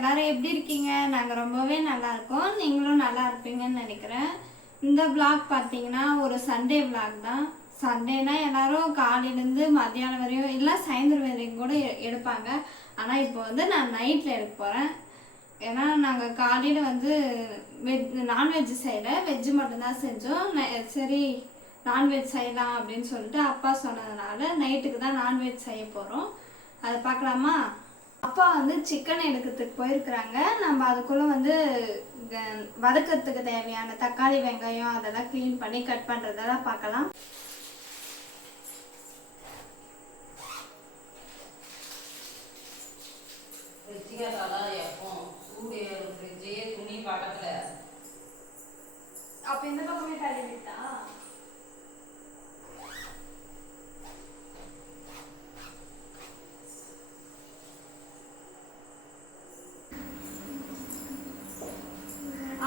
எல்லாரும் எப்படி இருக்கீங்க? நாங்கள் ரொம்பவே நல்லா இருக்கோம். நீங்களும் நல்லா இருப்பீங்கன்னு நினைக்கிறேன். இந்த vlog பார்த்தீங்கன்னா ஒரு சண்டே vlog தான். சண்டேனா எல்லாரும் காலையிலேருந்து மத்தியானம் வரையும் இல்லை சாயந்தரம் வரையும் கூட எடுப்பாங்க. ஆனால் இப்போ வந்து நான் நைட்டில் எடுக்க போகிறேன். ஏன்னா நாங்கள் காலையில் வந்து நான்வெஜ் செய்யலை, வெஜ்ஜு மட்டும்தான் செஞ்சோம். சரி நான்வெஜ் செய்யலாம் அப்படின்னு சொல்லிட்டு அப்பா சொன்னதுனால நைட்டுக்கு தான் நான்வெஜ் செய்ய போகிறோம். அதை பார்க்கலாமா? அப்பா வந்து சிக்கன் எடுக்கிறதுக்கு போயிருக்கிறாங்க. நம்ம அதுக்குள்ளே வந்து வதக்கிறதுக்கு தேவையான தக்காளி வெங்காயம் அதெல்லாம் க்ளீன் பண்ணி கட் பண்ணுறதெல்லாம் பார்க்கலாம். அப்போ இந்த பக்கமே கழுவிட்டா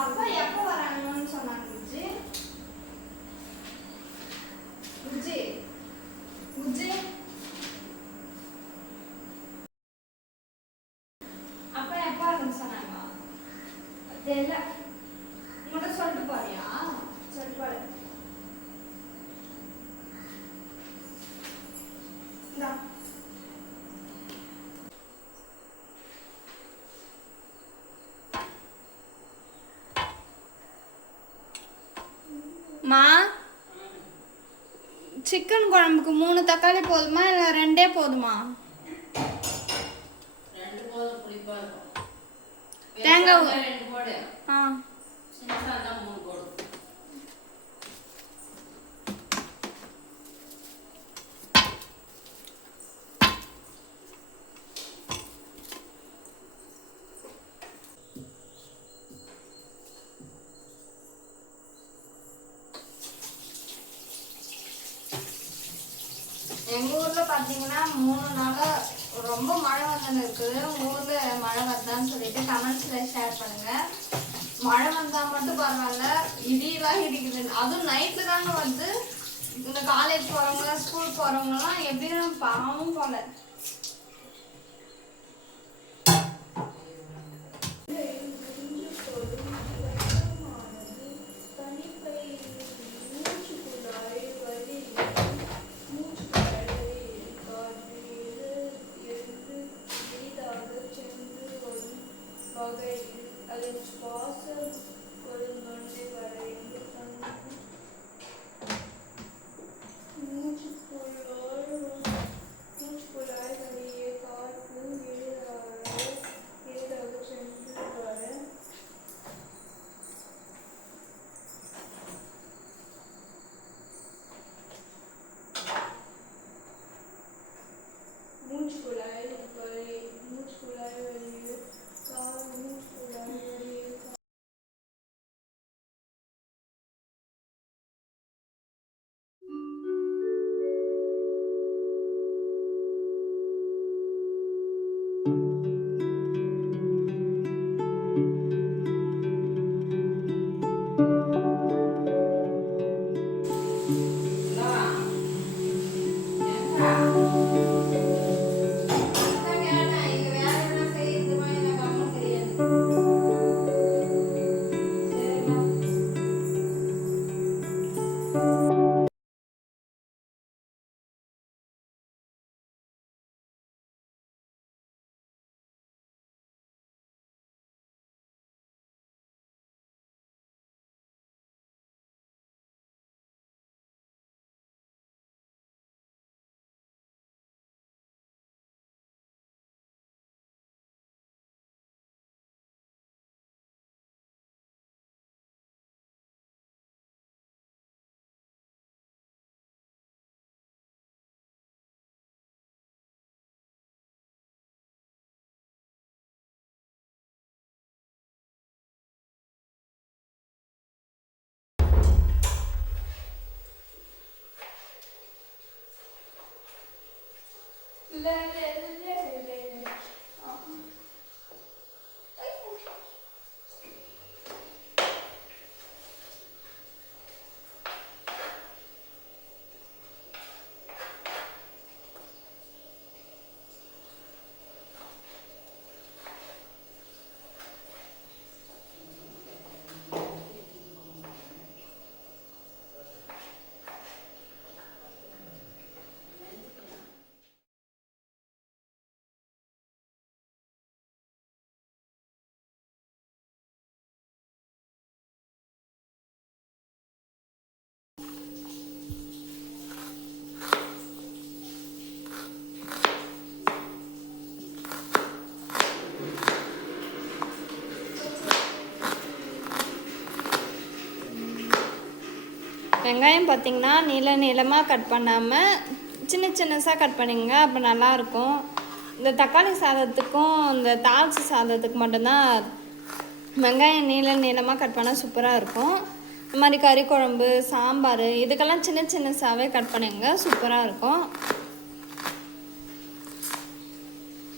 அப்பா எப்போ வராங்கன்னு சொன்னாங்க? குஜி குஜி குஜி அப்பா எப்போ வரணும்னு சொன்னாங்க? தெரியல. உங்கள்கிட்ட சொல்லிட்டு போறியா? சொல்லிட்டு போடு. இந்தா மா, சிக்கன் குழம்புக்கு 3 தக்காளி போதுமா இல்லை 2 போதுமா? தேங்காய் ஆ எங்கள் ஊரில் பார்த்தீங்கன்னா 3 நாளாக ரொம்ப மழை வந்துன்னு இருக்குது. உங்கள் ஊரில் மழை வருதான்னு சொல்லிட்டு கமெண்ட்ஸில் ஷேர் பண்ணுங்கள். மழை வந்தால் மட்டும் பரவாயில்ல, இடியெல்லாம் இடிக்குது. அதுவும் நைட்டில் தாங்க வந்து இந்த காலேஜ் போகிறவங்க ஸ்கூல் போகிறவங்கலாம் எப்படியும் பாவம் போல. வெங்காயம் பார்த்திங்கன்னா நீளமாக கட் பண்ணாமல் சின்னசாக கட் பண்ணிங்க, அப்போ நல்லாயிருக்கும். இந்த தக்காளி சாதத்துக்கும் இந்த தாளிச்சி சாதத்துக்கு மட்டும்தான் வெங்காயம் நீளமாக கட் பண்ணால் சூப்பராக இருக்கும். இந்த மாதிரி கறி குழம்பு, சாம்பார் இதுக்கெல்லாம் சின்னசாவே கட் பண்ணிங்க, சூப்பராக இருக்கும்.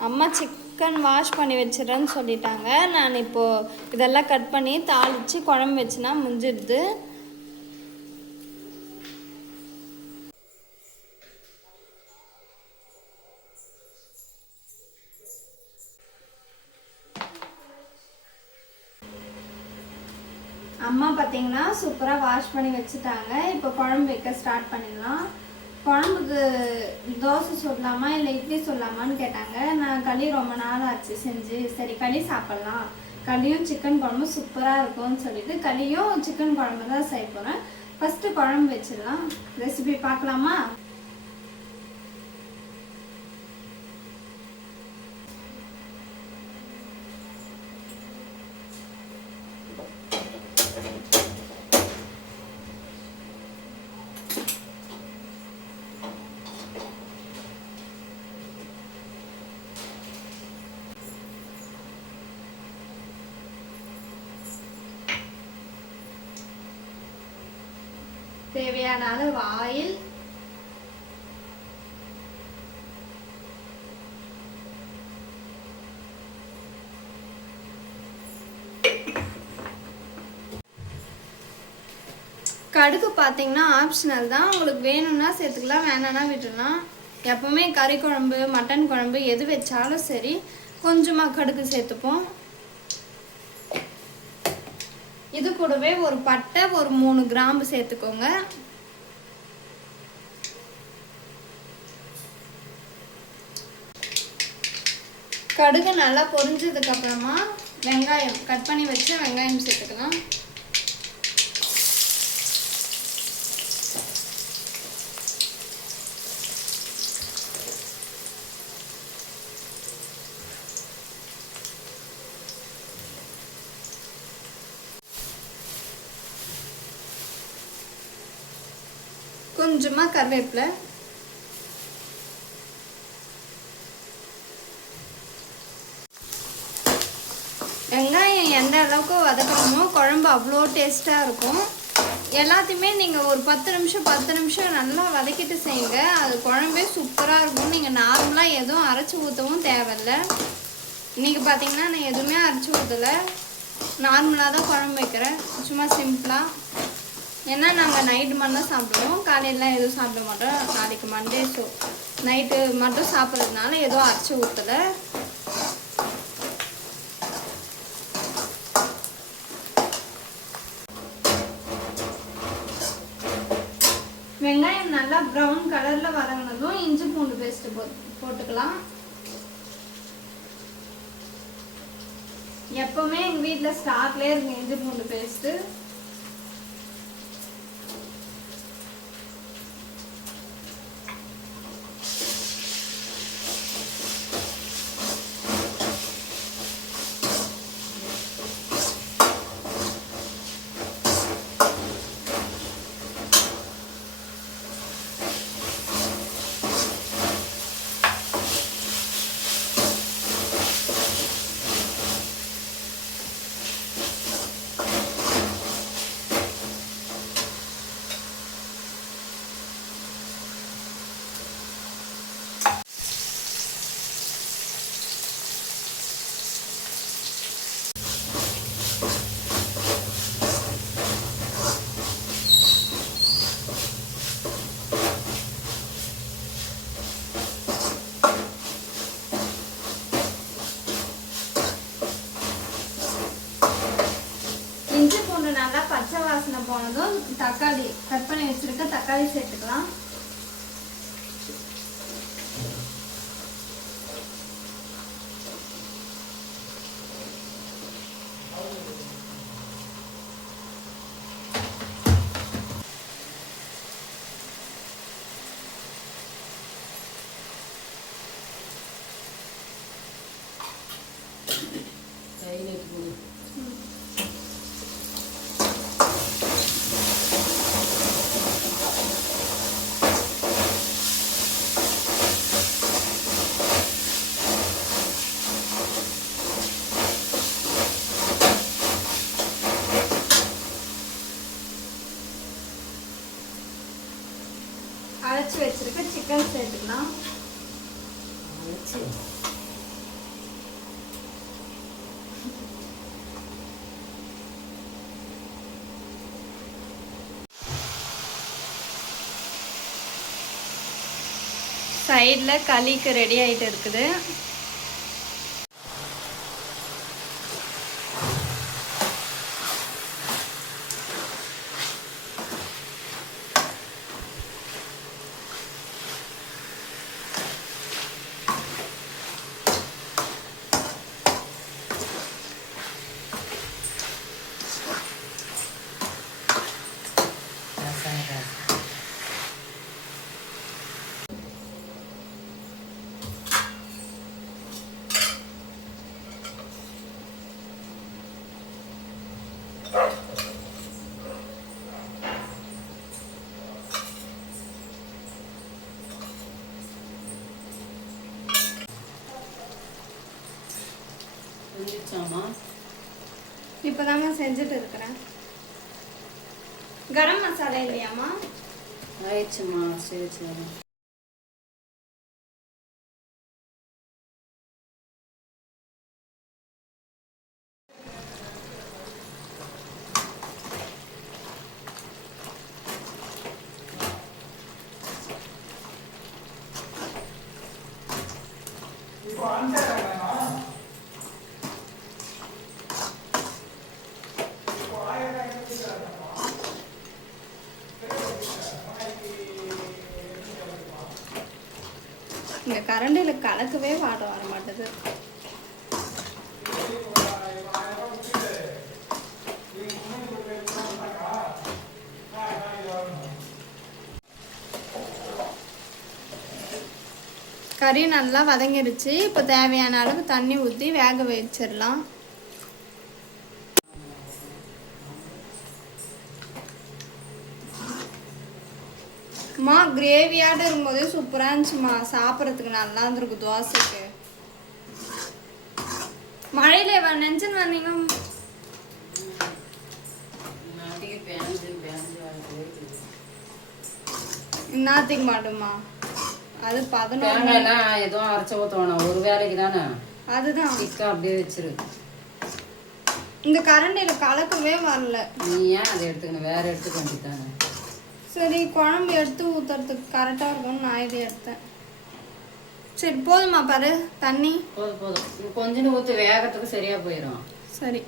அம்மா சிக்கன் வாஷ் பண்ணி வச்சிடறேன்னு சொல்லிட்டாங்க. நான் இப்போது இதெல்லாம் கட் பண்ணி தாளித்து குழம்பு வச்சுனா முடிஞ்சிடுது. அம்மா பார்த்தீங்கன்னா சூப்பராக வாஷ் பண்ணி வச்சுட்டாங்க. இப்போ குழம்பு வைக்க ஸ்டார்ட் பண்ணிடலாம். குழம்புக்கு தோசை சொல்லலாமா இல்லை இட்லி சொல்லலாமான்னு கேட்டாங்க. நான் களி ரொம்ப நாள் ஆச்சு செஞ்சு, சரி களி சாப்பிட்லாம், களியும் சிக்கன் குழம்பும் சூப்பராக இருக்கும்னு சொல்லிட்டு களியும் சிக்கன் குழம்பு தான் செய்ய போகிறேன். ஃபஸ்ட்டு குழம்பு வச்சிடலாம். ரெசிபி பார்க்கலாமா? தேவையான அளவு ஆயில், கடுகு பார்த்தீங்கன்னா ஆப்ஷனல் தான், உங்களுக்கு வேணும்னா சேர்த்துக்கலாம், வேணான்னா விட்டுடலாம். எப்பவுமே கறி குழம்பு, மட்டன் குழம்பு எது வச்சாலும் சரி கொஞ்சமாக கடுகு சேர்த்துப்போம். இது கூடவே ஒரு பட்டை, ஒரு 3 கிராம்பு சேர்த்துக்கோங்க. கடுகு நல்லா பொரிஞ்சதுக்கு அப்புறமா வெங்காயம், கட் பண்ணி வச்சு வெங்காயம் சேர்த்துக்கலாம். கொஞ்சமாக கருவேப்பிலை, வெங்காயம் எந்த அளவுக்கு வதக்கணுமோ குழம்பு அவ்வளோ டேஸ்ட்டாக இருக்கும். எல்லாத்தையுமே நீங்கள் ஒரு 10 நிமிஷம் நல்லா வதக்கிட்டு செய்யுங்க, அது குழம்பே சூப்பராக இருக்கும். நீங்கள் நார்மலாக எதுவும் அரைச்சி ஊற்றவும் தேவையில்லை. இன்றைக்கி பார்த்தீங்கன்னா நான் எதுவுமே அரைச்சி ஊற்றலை, நார்மலாக தான் குழம்பு வைக்கிறேன், சும்மா சிம்பிளாக. ஏன்னா நாங்கள் நைட்டு மட்டும் தான் சாப்பிடுவோம், காலையில் எதுவும் சாப்பிட மாட்டோம். நாளைக்கு மண்டே, ஸோ நைட்டு மட்டும் சாப்பிட்றதுனால எதுவும் அரைச்சி ஊற்றலை. வெங்காயம் நல்லா ப்ரௌன் கலரில் வதங்கினதும் இஞ்சி பூண்டு பேஸ்ட்டு போட்டுக்கலாம். எப்போவுமே எங்கள் வீட்டில் ஸ்டாக்லேயே இருக்குது இஞ்சி பூண்டு பேஸ்ட்டு. நல்லா பச்சை வாசனை போனதும் தக்காளி, கட் பண்ணி வச்சிருக்க தக்காளி சேர்த்துக்கலாம். அரைச்சி வச்சிருக்க சிக்கன் சேர்த்துக்கலாம். சைடில் களிக்கு ரெடி ஆகிட்டு இருக்குது. இப்போதாங்க செஞ்சுட்டு இருக்கிறேன். கரம் மசாலா இல்லையாம்மா? ஆயிடுச்சுமா. சரி சரி. இந்த கரண்டியில் கலக்கவே வாட வர மாட்டேது. கறி நல்லா வதங்கிடுச்சு. இப்போ தேவையான அளவு தண்ணி ஊற்றி வேக வச்சிடலாம். அம்மா கிரேவியாட்ட இருக்கும்போது சூப்பராக இருந்துச்சுமா. சாப்பிட்றதுக்கு நல்லா இருந்திருக்கு தோசைக்கு. மழையில நெஞ்சுன்னு வந்தீங்க. இன்னத்துக்கு மாட்டுமா? அது 11 எதுவும் அரைச்ச ஊற்றணும். ஒரு வேலைக்கு தானே. அதுதான் அப்படியே வச்சிரு. இந்த கரண்டியில் கலக்கவே வரல. நீ ஏன் அதை எடுத்துக்கணும்? வேற எடுத்துக்க வேண்டியதானே. சரி குழம்பு எடுத்து ஊற்றுறதுக்கு கரெக்டாக இருக்கும்னு நான் இதை எடுத்தேன். சரி போதுமா பாரு தண்ணி? போதும் போதும். கொஞ்சம் ஊற்று, வேகத்துக்கு சரியாக போயிடும். சரி.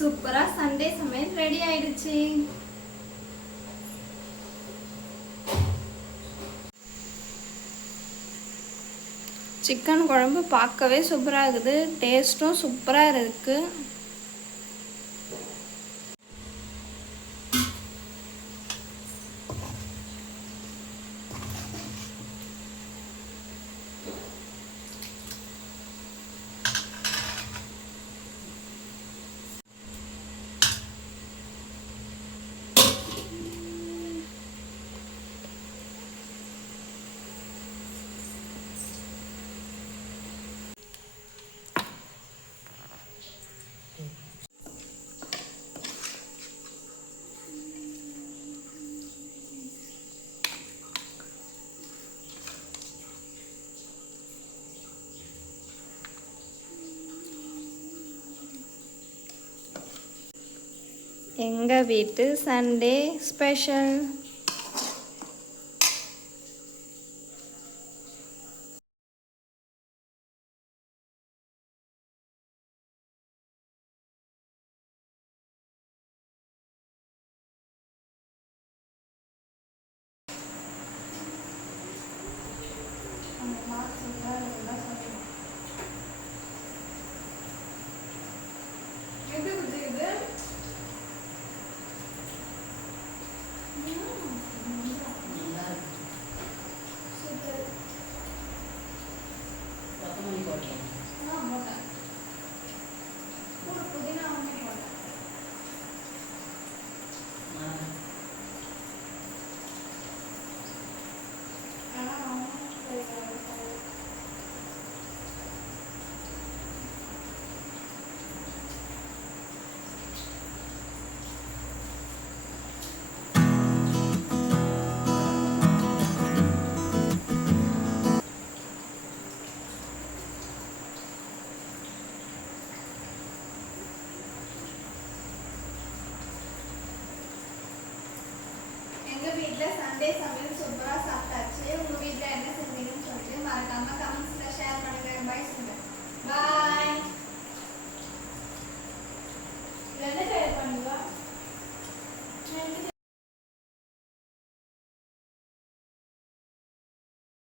சூப்பரா சண்டே சமையல் ரெடி ஆயிடுச்சு. சிக்கன் குழம்பு பார்க்கவே சூப்பராக இருக்குது, டேஸ்ட்டும் சூப்பராக இருக்குது. எங்கள் வீட்டு சண்டே ஸ்பெஷல். கொத்தமல்லி போட்டேன். எங்கள் வீட்டில் சண்டே சமையல் சூப்பராக சாப்பிட்டாச்சு. உங்கள் வீட்டில் என்ன செஞ்சீங்கன்னு சொல்லிட்டு மறக்காம கமெண்ட்ஸில் ஷேர் பண்ணுங்கள். பாய் சொல்லுங்கள். பாய்.